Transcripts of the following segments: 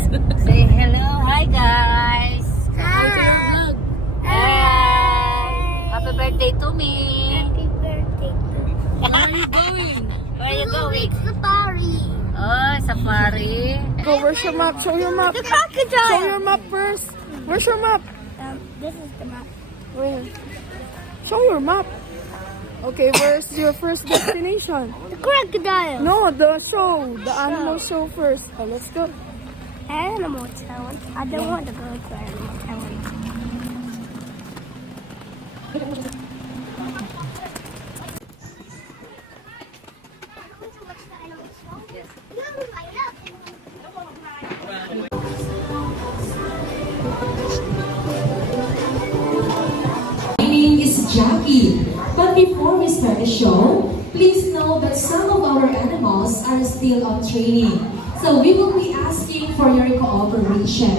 Say hello. Hi, guys. Hi. Hi. Happy birthday to me. Happy birthday. Where are you going? Where are you going? Safari. Oh, safari. Go, where's your map? Show your map. The crocodile. Show your map first. Where's your map? This is the map. Where? Show your map. Okay, where's your first destination? The crocodile. No, the show. The animal show first. Oh, let's go. Animal town. I don't want to go to animal town. My name is Jackie, but before we start the show, please know that some of our animals are still on training. So we will be asking for your cooperation.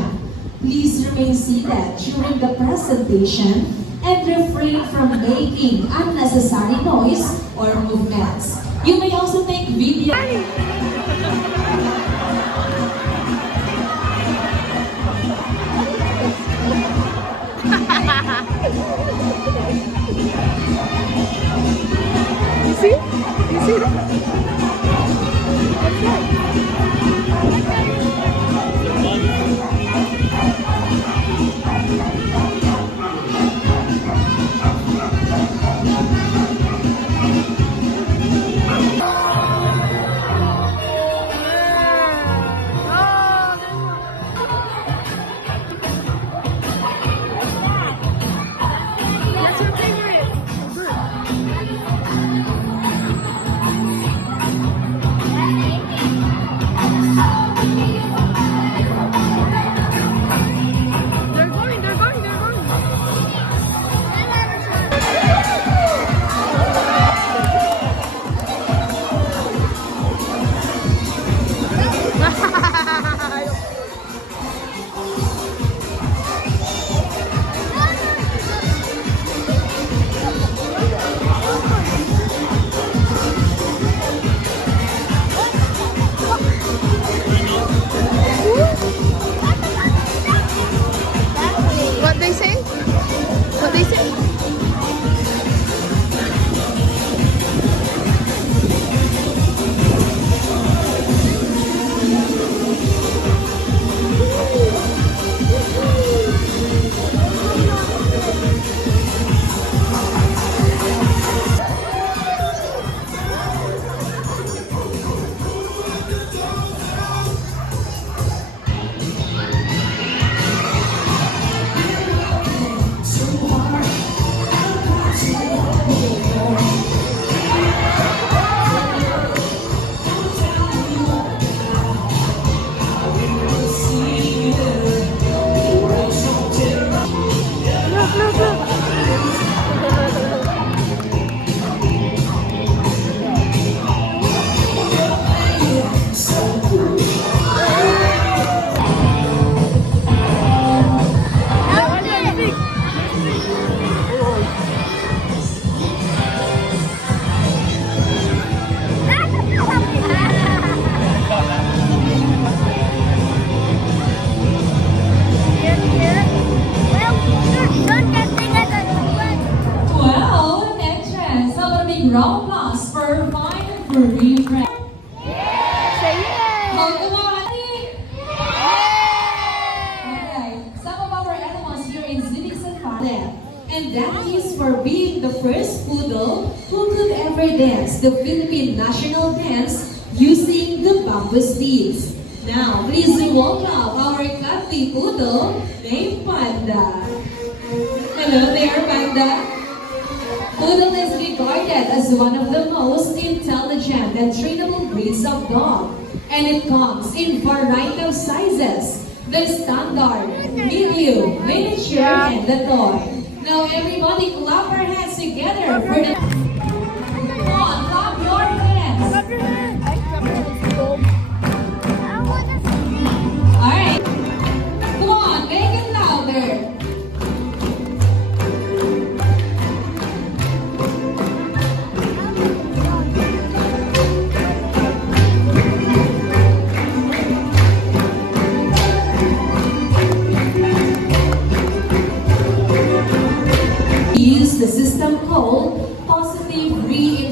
Please remain seated during the presentation and refrain from making unnecessary noise or movements. You may also take video. You see? You see that? What's that? That's your favorite. Good. They're going, they're going, they're going. What they say? What they say? Look, look, look. Well, entrance. How about a big round of applause for Fine and for Refresh. Say yeah. Oh, come on. Okay, some of our animals here in Civic Safari. And that is for being the first poodle who could ever dance the Philippine national dance using the bamboo sticks. Now, please welcome our cuddly poodle named Panda. Hello there, Panda. Poodle is regarded as one of the most intelligent and trainable breeds of dog. And it comes in variety of sizes. The standard, medium, miniature, and the toy. Now everybody clap our hands together for the... Come on, clap your hands. Alright. Come on, make it louder.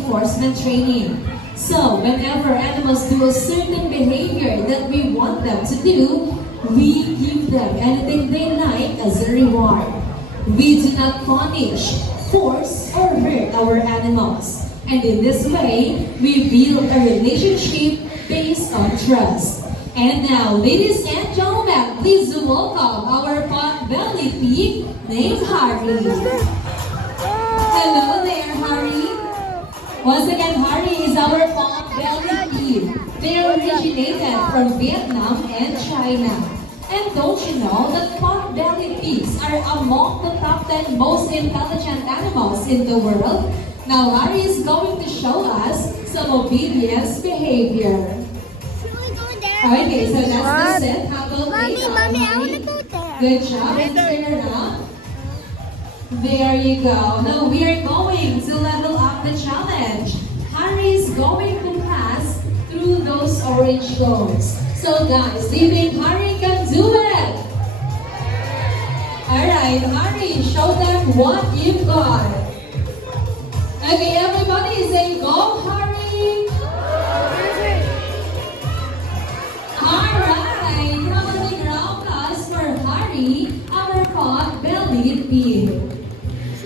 reinforcement training. So, whenever animals do a certain behavior that we want them to do, we give them anything they like as a reward. We do not punish, force, or hurt our animals. And in this way, we build a relationship based on trust. And now, ladies and gentlemen, please welcome our pot-bellied pig named Harry. Hello there, Harry. Once again, Harry is our pot-bellied pig. They originated from Vietnam and China. And don't you know that pot-bellied pigs are among the top 10 most intelligent animals in the world? Now, Harry is going to show us some obedience behavior. Should we go there? Okay, so that's the set. How about Mommy, later, Mommy, I Harry? want to go there. Good job. And turn around. There you go. Now we are going to level up the challenge. Harry is going to pass through those orange cones. So guys, do you think Harry can do it? Alright, Harry, show them what you've got. Okay, everybody say go, Harry! Alright, how about the ground applause for Harry, our pot-bellied pig.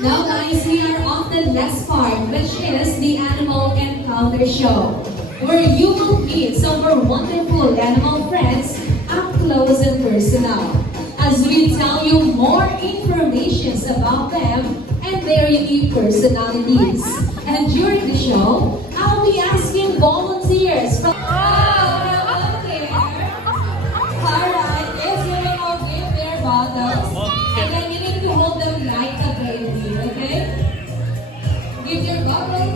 Now guys, we are on the next part, which is the Animal Encounter Show, where you will meet some of our wonderful animal friends up close and personal, as we tell you more information about them and their unique personalities. And during the show, I'll be asking volunteers from... hello there. Alright, yes, you will all give their bottles. And then you need to hold them like a baby, okay? Give your bottle.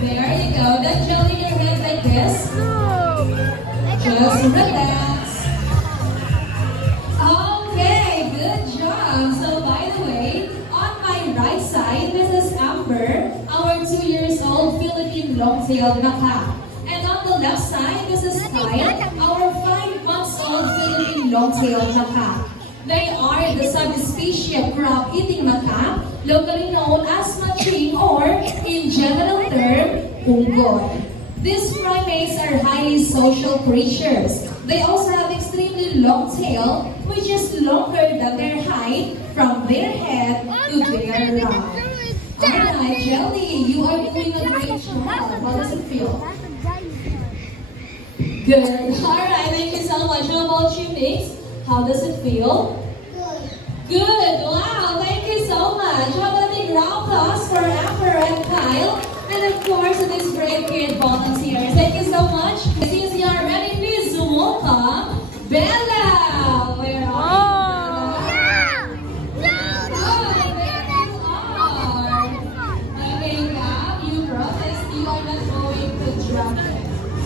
There you go. Then jelly your head like this. Just relax. Okay, good job. So by the way, on my right side, this is Amber, our 2-year-old Philippine long-tailed macaque. And on the left side, this is Kyle, our 5-month-old Philippine long-tailed macaque. They are the subspecies of crab-eating macaque, locally known as maching or, in general term, unggoy. These primates are highly social creatures. They also have extremely long tail, which is longer than their height from their head to their rump. Alright, Jelly, you are doing a great job. How does it feel? Good. Alright, thank you so much. How about you, Mix? How does it feel? Good. Wow, thank you so much. How about the ground applause for Amber and Kyle? And of course, these brave kid volunteers. Thank you so much. Since you are ready, please welcome Bella. Where are you? Bella? Oh, there you are. Okay, Gab, you promised you are not going to drop it.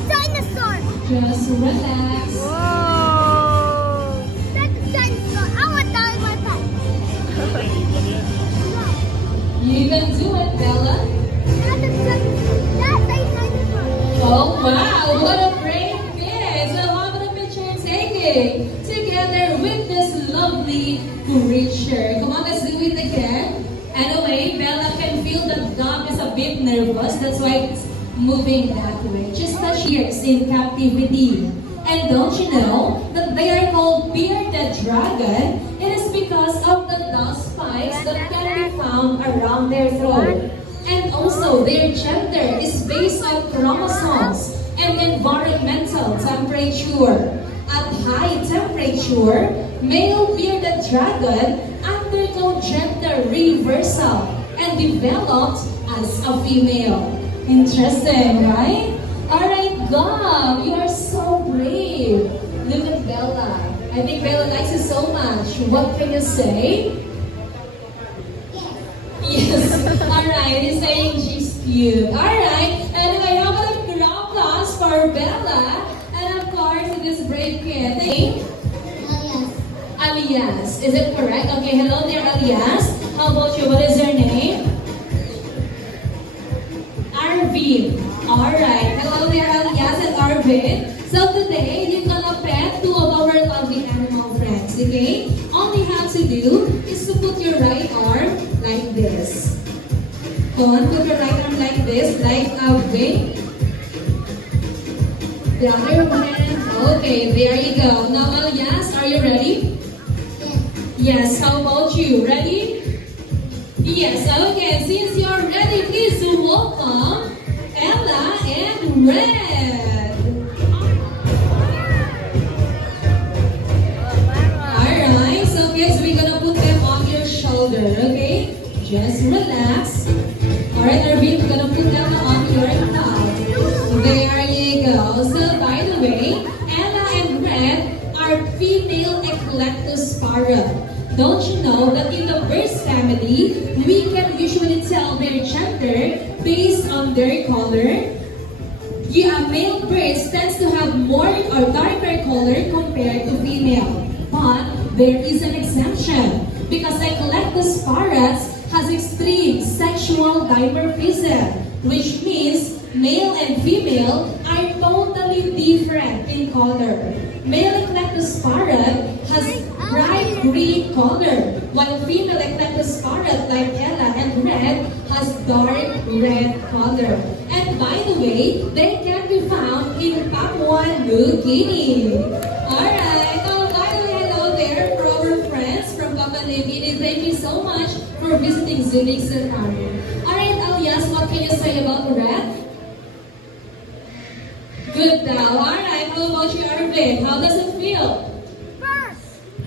Dinosaur. Just relax. Whoa. That's a dinosaur. I want dinosaur. You can do it, Bella. That's a dinosaur. Oh wow, what a brave kid! So how about a picture taking together with this lovely creature? Come on, let's do it again. Anyway, Bella can feel the dog is a bit nervous. That's why it's moving that way. Just touch years in captivity. And don't you know that they are called bearded dragon? It is because of the dog spikes that can be found around their throat. And also, their gender is based on chromosomes and environmental temperature. At high temperature, male bearded dragon undergo gender reversal and developed as a female. Interesting, right? Alright, Gab, you are so brave. Look at Bella. I think Bella likes you so much. What can you say? Yes. Alright, he's saying she's cute. Alright. Anyway, how about a ground applause for Bella? And of course, this brave kid. Name? Alias. Is it correct? Okay, hello there, Alias. How about you? What is your name? Arvin. Alright. Hello there, Alias and Arvin. So today, you're gonna pet two of our lovely animal friends, okay? All you have to do is to put your right arm like this. Go on, put your right arm like this like a wing. The other hand. Okay, there you go. Now, Elias, are you ready? Yes, how about you? Ready? Yes, okay. Since you're ready, please welcome Ella and Red. Alright, so kids, we're gonna put them on your shoulder, okay? Just relax. Alright, Arvin, we're gonna put them on your thigh. There you go. So, by the way, Ella and Red are female Eclectospora. Don't you know that in the birds family, we can usually tell their gender based on their color? Yeah, male birds tends to have more or darker color compared to female. But there is an exception because Eclectosporas has extreme sexual dimorphism, which means male and female are totally different in color. Male Eclectospora has bright green color, while female Eclectospora like Ella and Red has dark red color. And by the way, they can be found in Papua New Guinea. Alright, now by the way, hello there for our friends from Papua New Guinea. Thank you so much for visiting Zunich Safari. Alright, Elias, what can you say about Red? Good now. Alright, how about you, Arvin? How does it feel?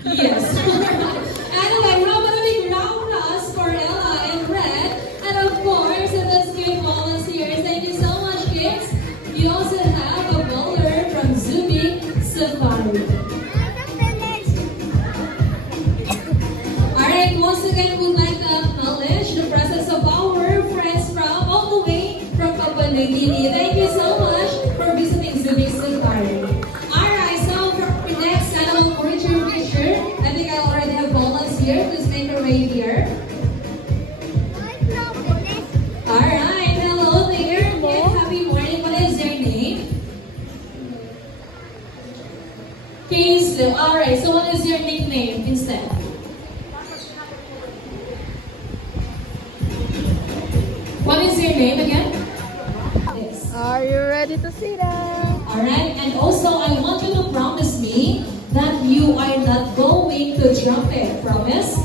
Yes. Anyway, how about a big round applause for Ella and Red? And of course, the skill volunteers. Thank you so much, kids. You also have a bowler from Zubik Safari. Alright, once again, we'd like to acknowledge the presence of our friends from all the way from Papua New Guinea. Thank you so much for visiting Zubik Safari. Alright, so for our next animal portrait picture, I think I already have Bolas here. Please make your way here. Alright, hello there. Kid, happy morning. What is your name? Kingsley. Alright, so what is your nickname instead? What is your name again? Yes. Are you ready to see them? Alright, and also I want you to promise me that you are not going to jump it. Promise?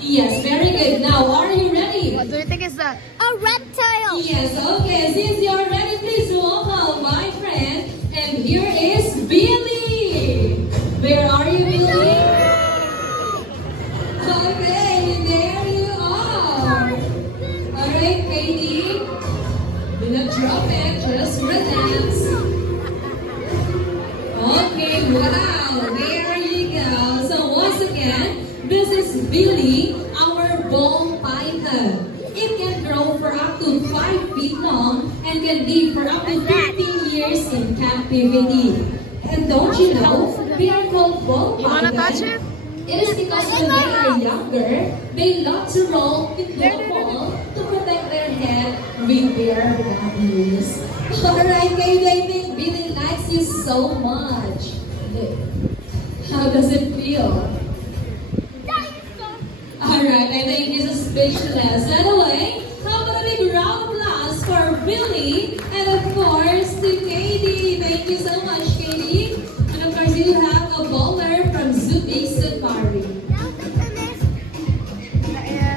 Yes, very good. Now, are you ready? What do you think is that? A reptile. Yes, okay. Since you are ready, please welcome my friend. And here is Billy. Where are you, Billy? Okay, there you are. Alright, Katie. Do not drop it, just relax. Okay, wow, there you go. So once again, this is Billy, our ball python. It can grow for up to 5 feet long and can live for up to 15 years in captivity. And don't you know, they are called ball You wanna python. touch it? It is because when they are younger, they love to roll into a ball to protect their head with their bodies. Alright, Kate, I think Billy likes you so much. How does it feel? Alright, I think he's speechless. Anyway, how about a big round of applause for Billy and of course to Katie. Thank you so much, Katie. And of course, you have a bowler from Zubik Safari.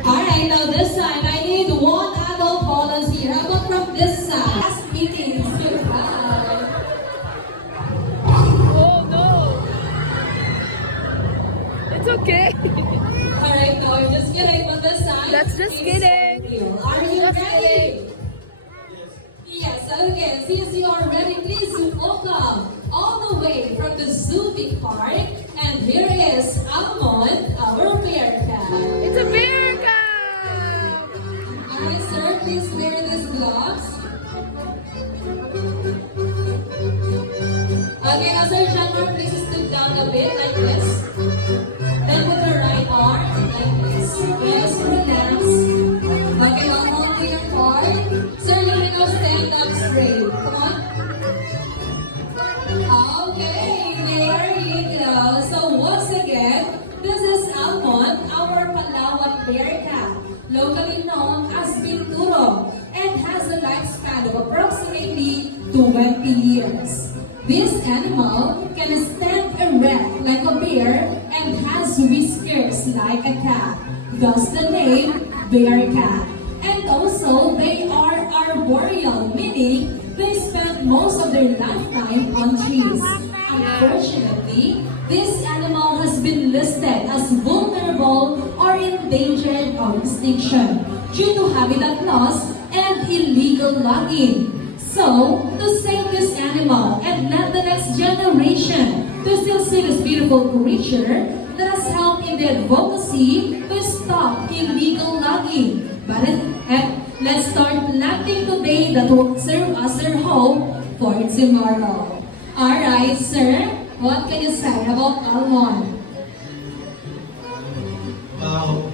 Alright, now this side, I need one adult volunteer. How about from this side? Last meeting. Goodbye. Oh no! It's okay. Alright, no, I'm just kidding on this side. That's just Please kidding. reveal. Are you Just ready? Yes, okay. Since you are ready, please welcome all the way from the Zubik Park. And here is Almond, our bear cat. It's a bear cub! Alright, sir, please wear these gloves. Okay, now sir, January, please stoop down a bit like this. Then with the right arm, like this. Yes, relax. Okay, now hold to your core. Sir, let me now stand up straight. Come on. Okay, there you go. So once again, this is Almond, our Palawan bear cat, locally known as Pinturo, and has lifespan of approximately 20 years. This animal can stand erect like a bear and has whiskers like a cat, thus the name bear cat. And also, they are arboreal, meaning they spend most of their lifetime on trees. Unfortunately, this animal has been listed as vulnerable or endangered of extinction due to habitat loss and illegal logging. So, to save this animal and let the next generation to still see this beautiful creature, let us help in the advocacy to stop illegal logging. Let's start planting today that will serve as our hope for tomorrow. Alright, sir, what can you say about almond? Wow.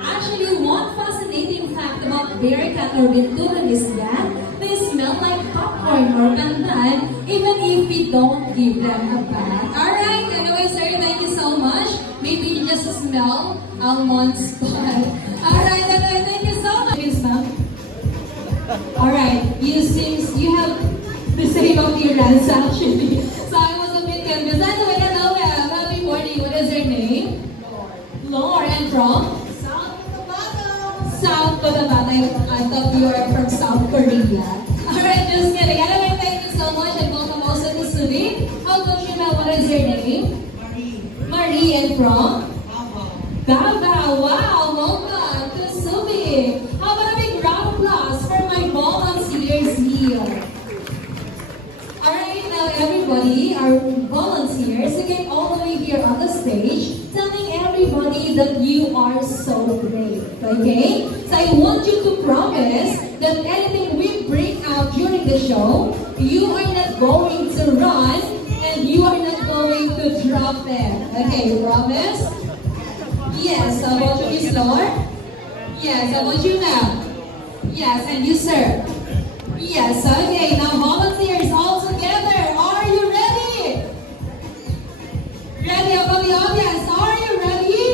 Actually, one fascinating fact about bear cat or binturan is that they smell like popcorn or pandan even if we don't give them a bath. Alright, anyway, sir, thank you so much. Maybe you just smell almonds, but alright, anyway, thank you so much. Yes, ma'am. Alright, you have the same appearance actually. So I was a bit confused. Anyway, hello, happy morning. What is your name? Lore, and from? South Cotabato. I thought you were from South Korea. Alright, just kidding. Anyway, thank you so much and welcome also to Subic. How about you now? What is your name? Marie, and from? Davao. Wow, welcome to Subic. How about a big round of applause for my volunteers here? Alright, now everybody, our volunteers, you came all the way here on the stage, telling everybody that you are so great, okay? So I want you to promise that anything we bring out during the show, you are not going to run and you are not going to drop them. Okay, you promise? Yes, how about you, Miss Lord? Yes, how about you, ma'am? Yes, and you, sir? Yes, okay, now volunteers all together, are you ready? Ready about the audience, are you ready?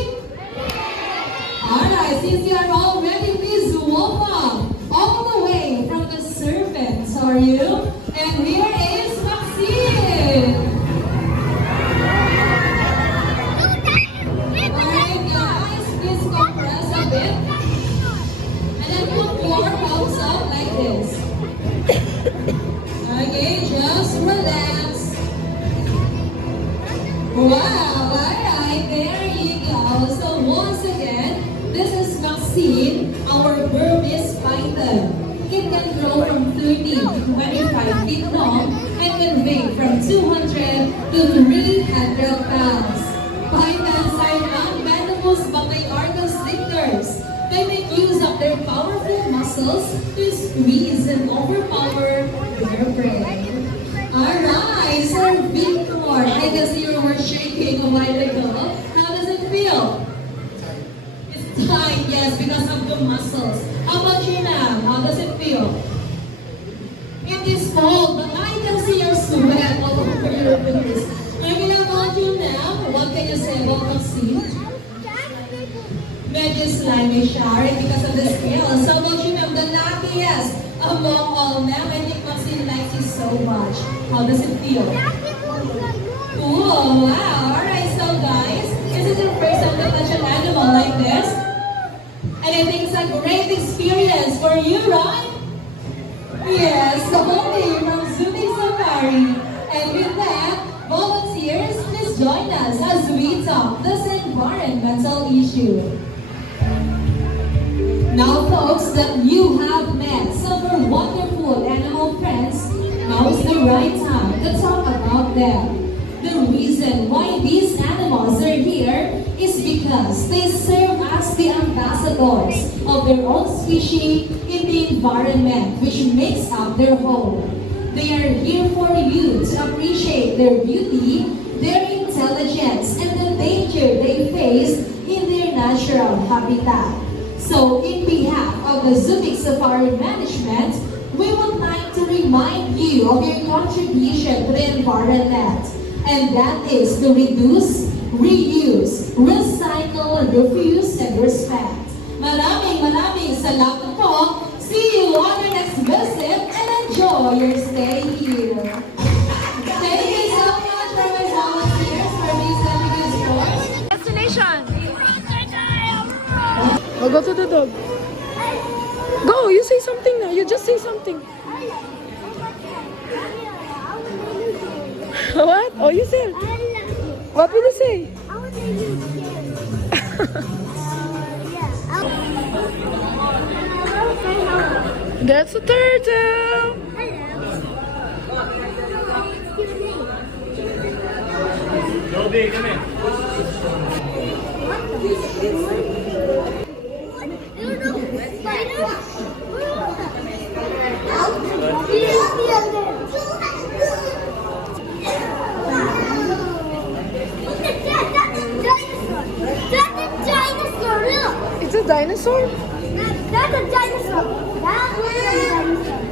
Alright, since you are all ready, please welcome all the way from the servants, are you? And here is Maxine. Alright guys, please compress a bit. And then put your palms up like this. Okay, just relax. Wow, alright, there you go. So once again, this is Maxine, our Burmese python. It can grow from 30 to 25 feet long and can weigh from 200 to 300 pounds. Pythons are non-venomous but they are constrictors. They make use of their powerful muscles to squeeze and overpower their prey. Alright, Sir Victor, I guess you were shaking a while ago. How does it feel? It's tight, yes, because of the muscles. How about you, ma'am? How does it feel? It is cold, but I can see your sweat all over your face. Okay, how about you, ma'am? What can you say about Maxine? Medyo slimy shower because of the scales. How about you, ma'am? The luckiest among all, ma'am. I think Maxine likes you so much. How does it feel? Cool, wow. Alright, so guys, this is your first time to touch an animal like this. And I think it's a great experience for you, right? Yes, only from Subic Safari. And with that, volunteers, please join us as we talk this environmental issue. Now folks, that you have met some wonderful animal friends, now is the right time to talk about them. The reason why these animals are here is because they serve as the ambassadors of their own species in the environment which makes up their home. They are here for you to appreciate their beauty, their intelligence, and the danger they face in their natural habitat. So, in behalf of the Subic Safari Management, we would like to remind you of your contribution to the environment, and that is to reduce, reuse, recycle, refuse, and respect. Maraming Maraming salamat po. See you on our next visit and enjoy your stay here. Thank you so much for my volunteers for these good sports. Destination. Oh, go to the dog. Go, you say something now. You just say something. What? Oh, you said. What did you say? That's a turtle. Dobby, come here. It's a dinosaur? That's a dinosaur. That was a dinosaur.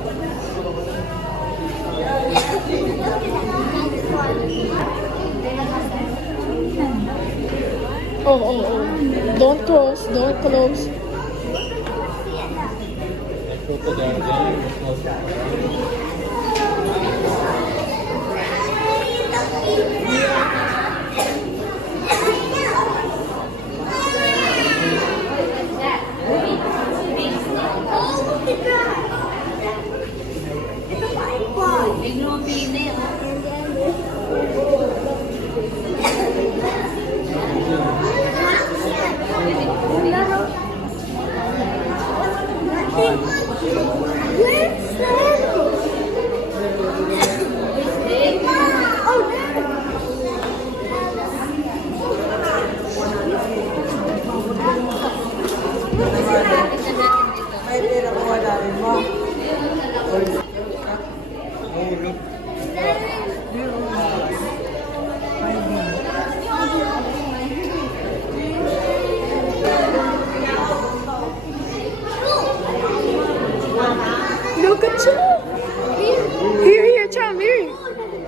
Oh. Don't close, don't close. Look at you. Here, Cham, here.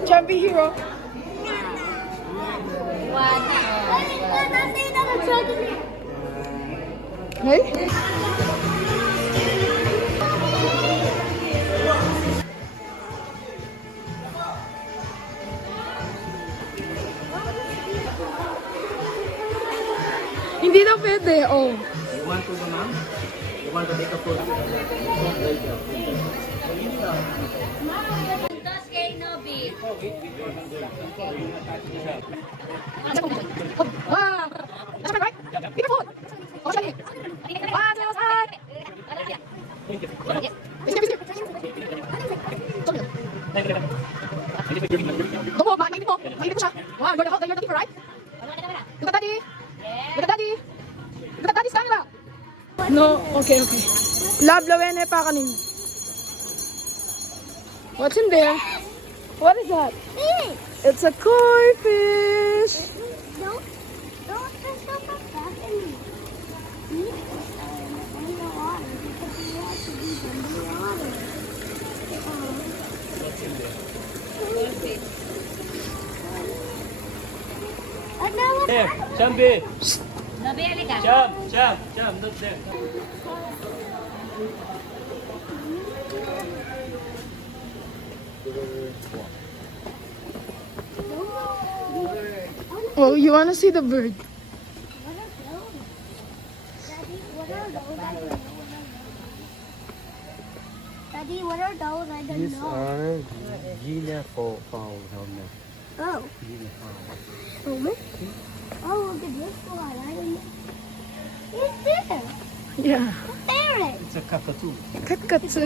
Cham, be hero. Hey? Hindi na pwede, oh. You want to go, ma'am? You want to take a photo? Dos kay Nobi. Wow! That's right, right? Be careful! Oh, sorry. One, two, side! Don't move, mainit mo. Mainit mo siya. Wow, you're the keeper, right? Look at daddy. Look at daddy. Look at daddy's camera. No, okay. Lab, lawene pa kanin. What's in there? What is that? It's a koi fish. Don't there's no back in me. Eat in the water because you have to be in the water. And now what? There, Chambi. Nobi, halika. Cham, not there. Oh, you want to see the bird? Daddy, what are those? I don't These know. are Gila fowl helmet. Oh. Gila fowl. Oh, look at this one. I don't know. What's this? Yeah. A parrot. It's a cockatoo. Kakatsu.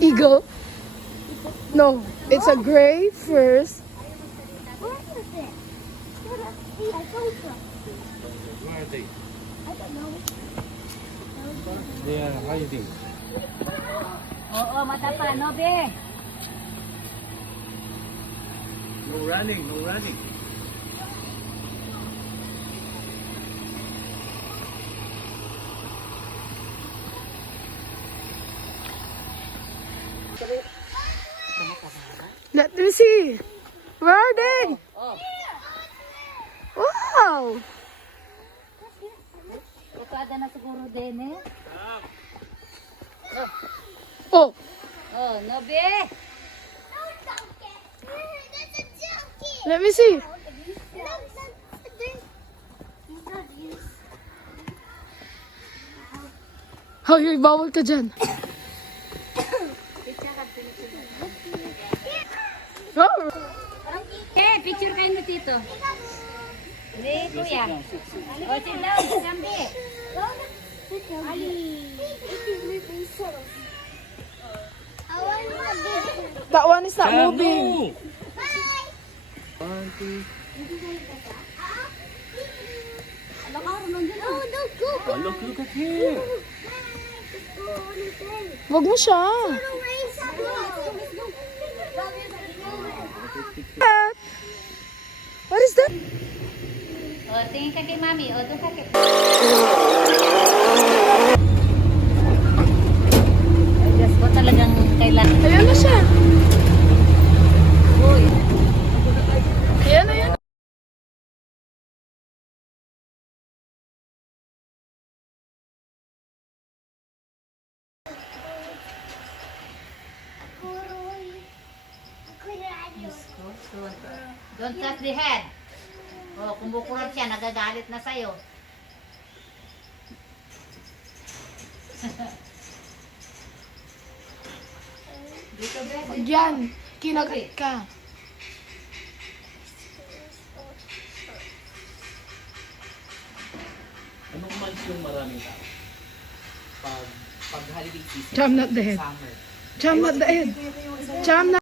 Eagle? No, it's a gray first. What is it? See, I told you. Where are they? I don't know. They are hiding. Oo, mata pa, Nobi. No running. Let me see. Where are they? Wow. Maaga na siguro din eh. Oh, Oh, Nobe. That's a jacket. let me see. Hoy, bawal ka dyan. Oh. Eh, picture kayo mo dito. Hindi, kuya. O, sit down, Sambi. That one is not moving. No! One, two. Oh, look at him. Wag mo siya. What is that? O, tingin ka kay mami. O, doon ka kay... Ay, Diyos ko talagang kailangan. Ayan na siya. Uy. Ayan na yan. Don't touch the head. O, kung bukurot siya, nagagalit na sa'yo. Dito, Bebe. Yan. Kinagat ka. Anong month yung maraming tao? Pag holiday season, Jam not the head. summer. Jam not the head. Jam not